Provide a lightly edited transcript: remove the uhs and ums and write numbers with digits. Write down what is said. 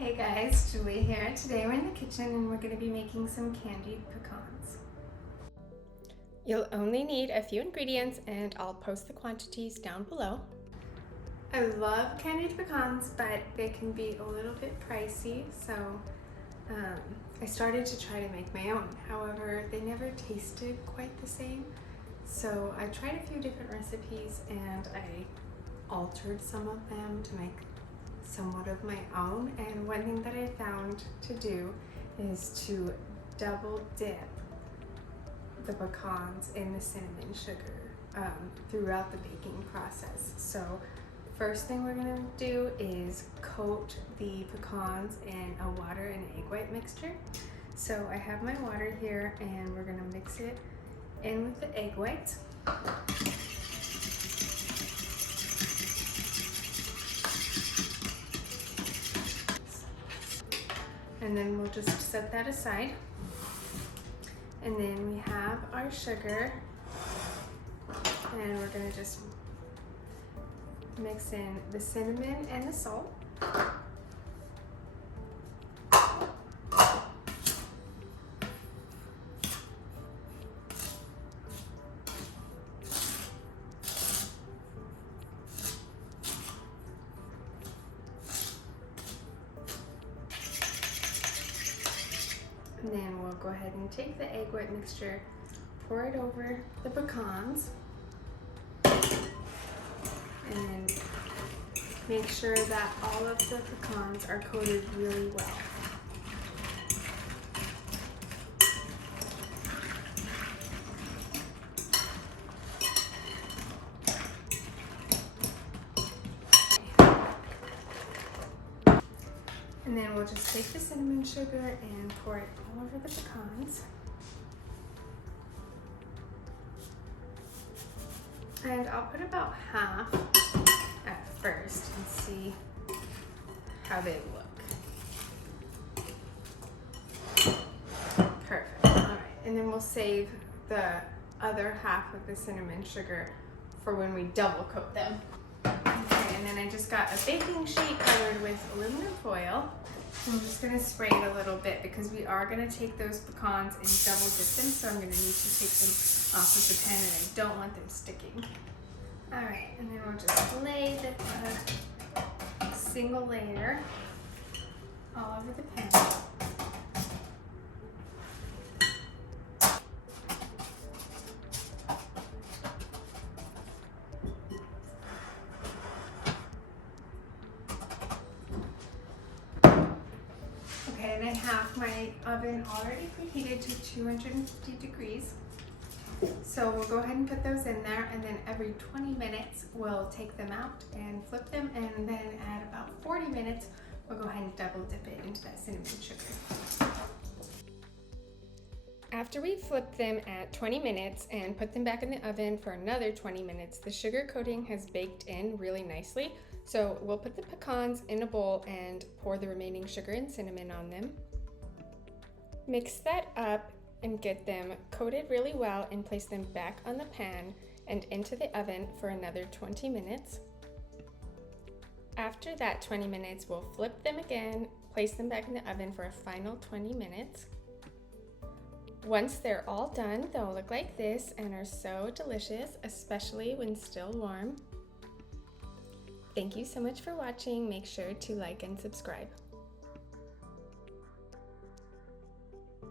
Hey guys, Julie here. Today we're in the kitchen and we're going to be making some candied pecans. You'll only need a few ingredients and I'll post the quantities down below. I love candied pecans, but they can be a little bit pricey, so I started to try to make my own. However, they never tasted quite the same. So I tried a few different recipes and I altered some of them to make somewhat of my own, and one thing that I found to do is to double dip the pecans in the cinnamon sugar throughout the baking process. So first thing we're going to do is coat the pecans in a water and egg white mixture. So I have my water here and we're going to mix it in with the egg whites. And then we'll just set that aside. And then we have our sugar. And we're gonna just mix in the cinnamon and the salt. And then we'll go ahead and take the egg white mixture, pour it over the pecans, and make sure that all of the pecans are coated really well. And then we'll just take the cinnamon sugar and pour it all over the pecans. And I'll put about half at first and see how they look. Perfect. All right. And then we'll save the other half of the cinnamon sugar for when we double coat them. Okay, and then I just got a baking sheet covered with aluminum foil. I'm just going to spray it a little bit because we are going to take those pecans and double dip them, so I'm going to need to take them off of the pan and I don't want them sticking. Alright, and then we'll just lay the single layer all over the pan. And I have my oven already preheated to 250 degrees. So we'll go ahead and put those in there, and then every 20 minutes we'll take them out and flip them, and then at about 40 minutes we'll go ahead and double dip it into that cinnamon sugar. After we flip them at 20 minutes and put them back in the oven for another 20 minutes, the sugar coating has baked in really nicely. So we'll put the pecans in a bowl and pour the remaining sugar and cinnamon on them. Mix that up and get them coated really well and place them back on the pan and into the oven for another 20 minutes. After that 20 minutes, we'll flip them again, place them back in the oven for a final 20 minutes. Once they're all done, they'll look like this and are so delicious, especially when still warm. Thank you so much for watching. Make sure to like and subscribe.